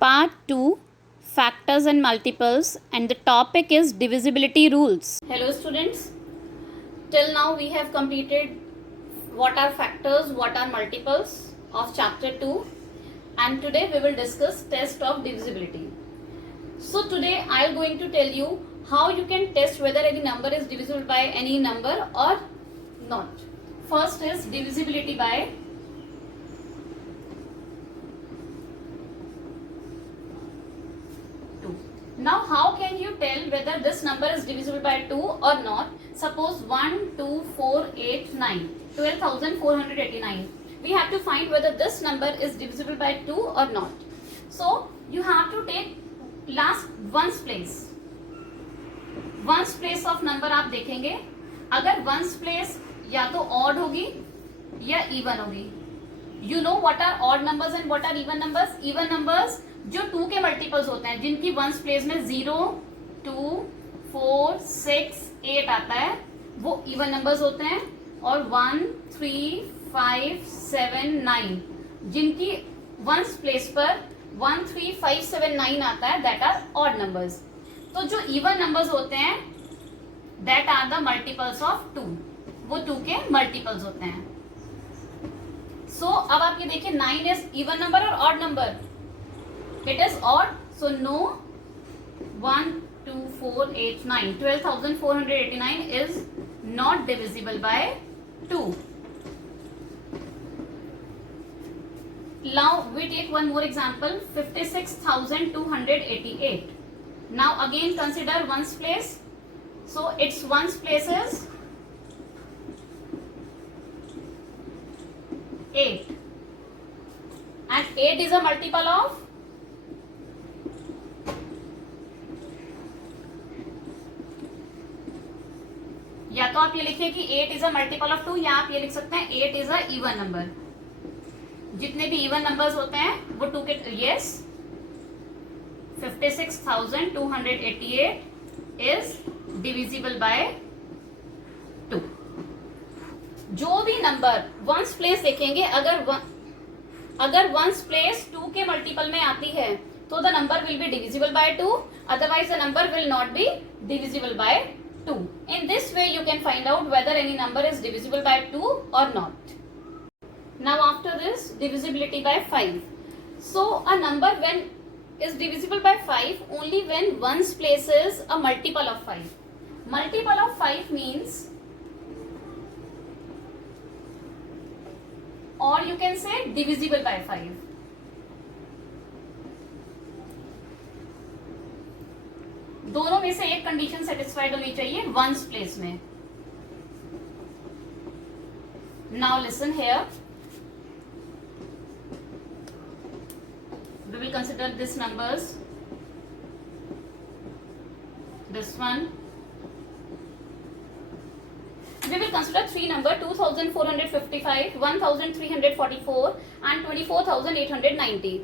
Part 2, Factors and Multiples, and the topic is divisibility rules. Hello students, till now we have completed what are factors, what are multiples of chapter 2, and today we will discuss test of divisibility. So today I am going to tell you how you can test whether any number is divisible by any number or not. First is divisibility by Now how can you tell whether this number is divisible by 2 or not? Suppose 1, 2, 4, 8, 9, 12,489. We have to find whether this number is divisible by 2 or not. So you have to take last ones place. Ones place of number आप देखेंगे, अगर ones place या तो odd होगी या even होगी. You know what are odd numbers and what are even numbers? Even numbers जो 2 के मल्टीपल्स होते हैं, जिनकी वंस प्लेस में 0, 2, 4, 6, 8 आता है, वो इवन नंबर्स होते हैं. और 1, 3, 5, 7, 9 जिनकी वंस प्लेस पर 1, 3, 5, 7, 9 आता है, दैट आर ऑड नंबर्स. तो जो इवन नंबर्स होते हैं that are the multiples of 2, वो 2 के मल्टीपल्स होते हैं. सो अब आप ये देखिए 9 इज इवन नंबर और odd number. It is odd, so no. 1, 2, 4, 8, 9. 12,489 is not divisible by 2. Now we take one more example. 56,288. Now again consider ones place. So its ones place is 8. And 8 is a multiple of या तो आप ये लिखिए कि 8 is a multiple of 2, या आप ये लिख सकते हैं 8 इज अ इवन नंबर. जितने भी इवन नंबर्स होते हैं वो 2 के. Yes, 56,288 is divisible by 2. जो भी नंबर वंस प्लेस देखेंगे, अगर वंस प्लेस 2 के मल्टीपल में आती है तो the number will be divisible by 2, otherwise the number will not be divisible by 2. In this way you can find out whether any number is divisible by 2 or not. Now after this, divisibility by 5. So a number when is divisible by 5 only when ones place is a multiple of 5. Multiple of 5 means, or you can say divisible by 5. दोनों में से एक condition satisfied होनी चाहिए once place में. Now listen here, we will consider this numbers. This one we will consider three number 2,455, 1,344 and 24,890.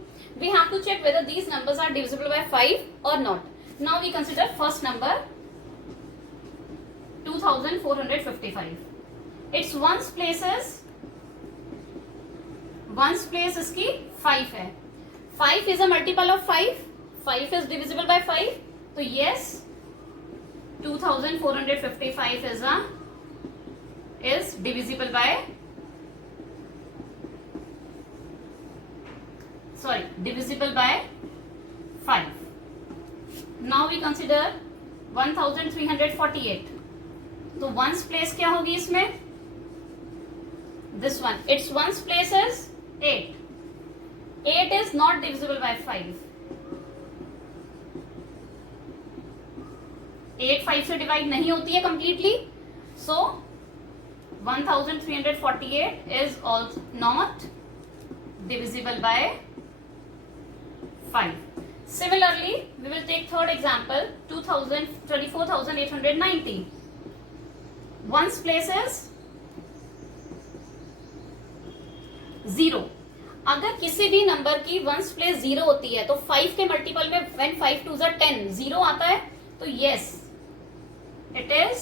We have to check whether these numbers are divisible by 5 or not. Now we consider first number 2,455. Its ones place इसकी 5 है. 5 is a multiple of 5. 5 is divisible by 5. तो yes, 2,455 is divisible by divisible by 5. Now we consider 1,348. तो ones place क्या होगी इसमें? This one. Its ones place is 8. 8 is not divisible by 5. 8 5 से divide नहीं होती है completely. So 1,348 is also not divisible by 5. Similarly, we will take third example 24,890. Ones place is 0. अगर किसी भी नंबर की वंस प्लेस 0 होती है तो 5 के मल्टीपल में when 5 2s are 10 0 आता है, तो yes it is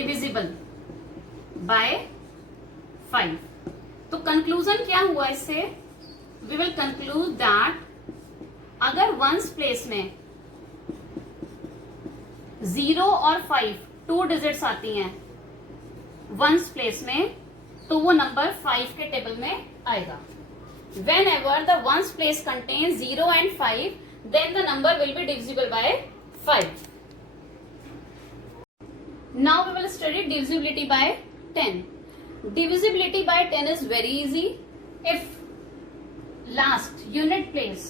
divisible by 5. तो कंक्लूजन क्या हुआ इससे? We will conclude that once place में 0 और 5 2 डिजिट्स आती हैं वंस प्लेस में, तो वो नंबर 5 के टेबल में आएगा. Whenever the ones place contains 0 and 5, then the number will be divisible by 5. Now we will study divisibility by 10. Divisibility by 10 is very easy. If last unit place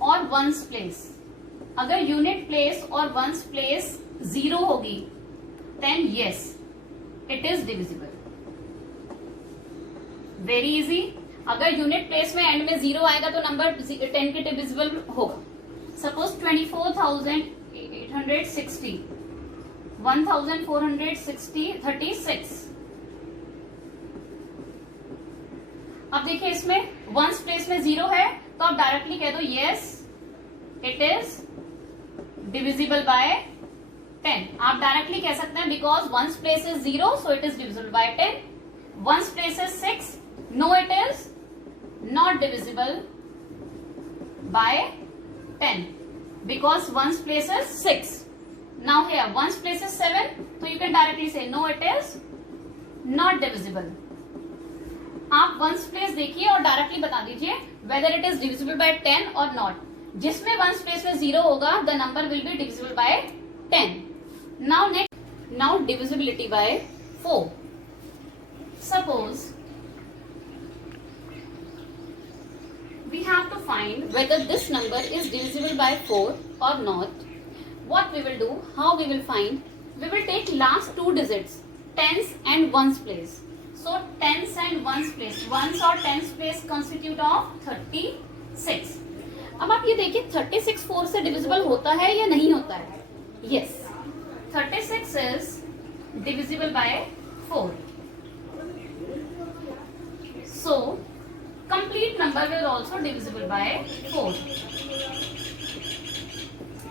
और ones place, अगर unit place और ones place 0 होगी, then yes, it is divisible. Very easy. अगर unit place में and में 0 आएगा तो number 10 के डिविजिबल होगा. सपोज 24,860, 1,460, 36. अब देखिए इसमें वंस प्लेस में 0 है तो आप डायरेक्टली कह दो yes it is divisible by 10. आप डायरेक्टली कह सकते हैं because ones place is 0 so it is divisible by 10. Ones place is 6, no it is not divisible by 10 because ones place is 6. Now here ones place is 7, so you can directly say no it is not divisible. आप ones place देखिए और directly बता दीजिए whether it is divisible by 10 or not. जिसमें ones place में 0 होगा the number will be divisible by 10. Now divisibility by 4. Suppose we have to find whether this number is divisible by 4 or not. What we will do, how we will find, we will take last two digits, tens and ones place. So tens and ones place, ones और tens place constitute of 36. अब आप ये देखिए 36 4 से divisible होता है या नहीं होता है? Yes, 36 is divisible by 4. So complete number will also divisible by 4.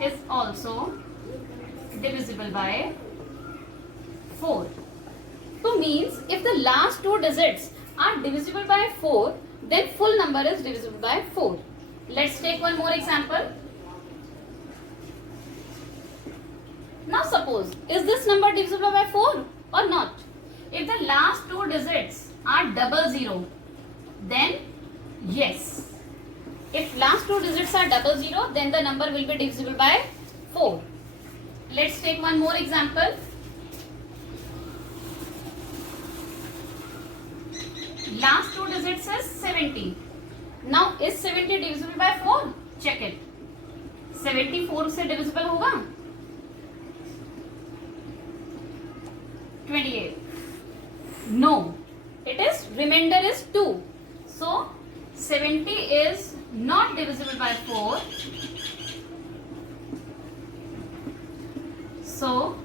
Is also divisible by 4. So means if the last two digits are divisible by 4, then full number is divisible by 4. Let's take one more example. Now suppose, is this number divisible by 4 or not? If the last two digits are 00, then yes. If last two digits are 00, then the number will be divisible by 4. Let's take one more example. Last two digits is 70. Now is 70 divisible by 4? Check it. 74 से divisible होगा? 28. No. It is remainder is 2. So 70 is not divisible by 4. So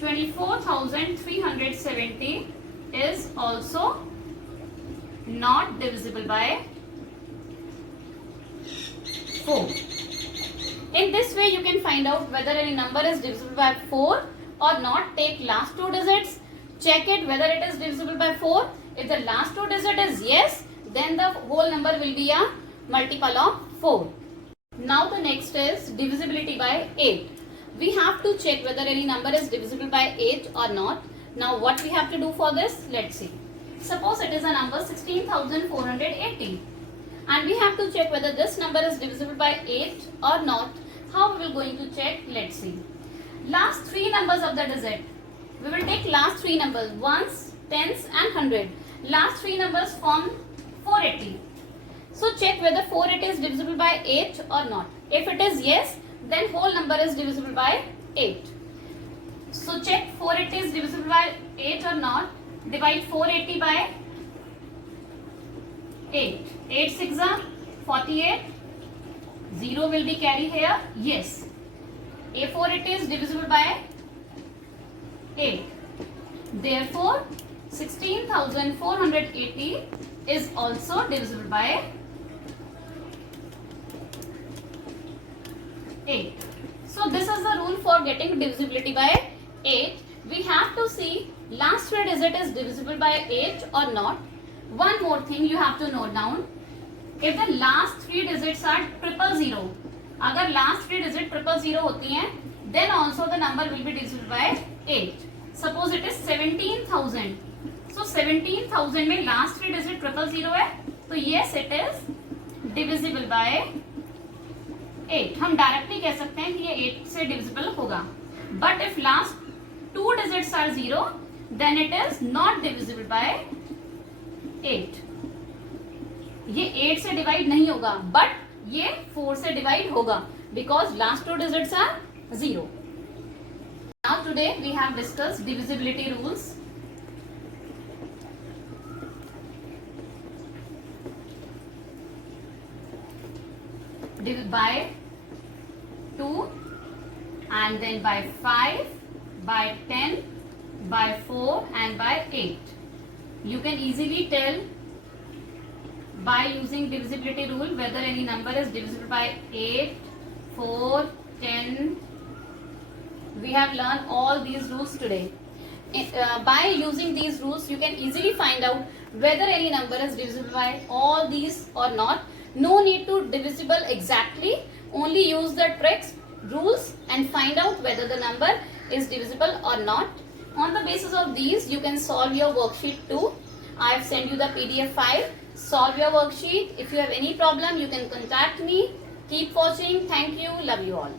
24,370 is also not divisible by 4. In this way you can find out whether any number is divisible by 4 or not. Take last two digits, check it whether it is divisible by 4. If the last two digit is yes, then the whole number will be a multiple of 4. Now the next is divisibility by 8. We have to check whether any number is divisible by 8 or not. Now what we have to do for this? Let's see. Suppose it is a number 16,480 and we have to check whether this number is divisible by 8 or not. How we will going to check? Let's see. Last three numbers of the digit. We will take last three numbers, ones, tens and 100. Last three numbers form 480. So check whether 480 is divisible by 8 or not. If it is yes, then whole number is divisible by 8. So check 480 is divisible by 8 or not. Divide 480 by 8. 8 6 are 48. 0 will be carried here. Yes. A 480 is divisible by 8. Therefore, 16,480 is also divisible by 8. So this is the rule for getting divisibility by 8. We have to see last three digit is divisible by 8 or not. One more thing you have to note down. If the last three digits are 000, अगर last three digit 000 होती हैं, then also the number will be divisible by 8. Suppose it is 17,000. So 17,000 में last three digit 000 है, तो yes it is divisible by 8. हम directly कह सकते हैं कि ये 8 से डिविजिबल होगा. But if last two digits are 0, then it is not divisible by 8. ये 8 से डिवाइड नहीं होगा, बट ये 4 से डिवाइड होगा, because last two digits are 0. Now today we have discussed divisibility rules. by 2 and then by 5, by 10, by 4 and by 8. You can easily tell by using divisibility rule whether any number is divisible by 8, 4, 10. We have learned all these rules today. By using these rules you can easily find out whether any number is divisible by all these or not. No need to divisible exactly, only use the tricks, rules and find out whether the number is divisible or not. On the basis of these you can solve your worksheet too. I have sent you the PDF file. Solve your worksheet. If you have any problem you can contact me. Keep watching. Thank you. Love you all.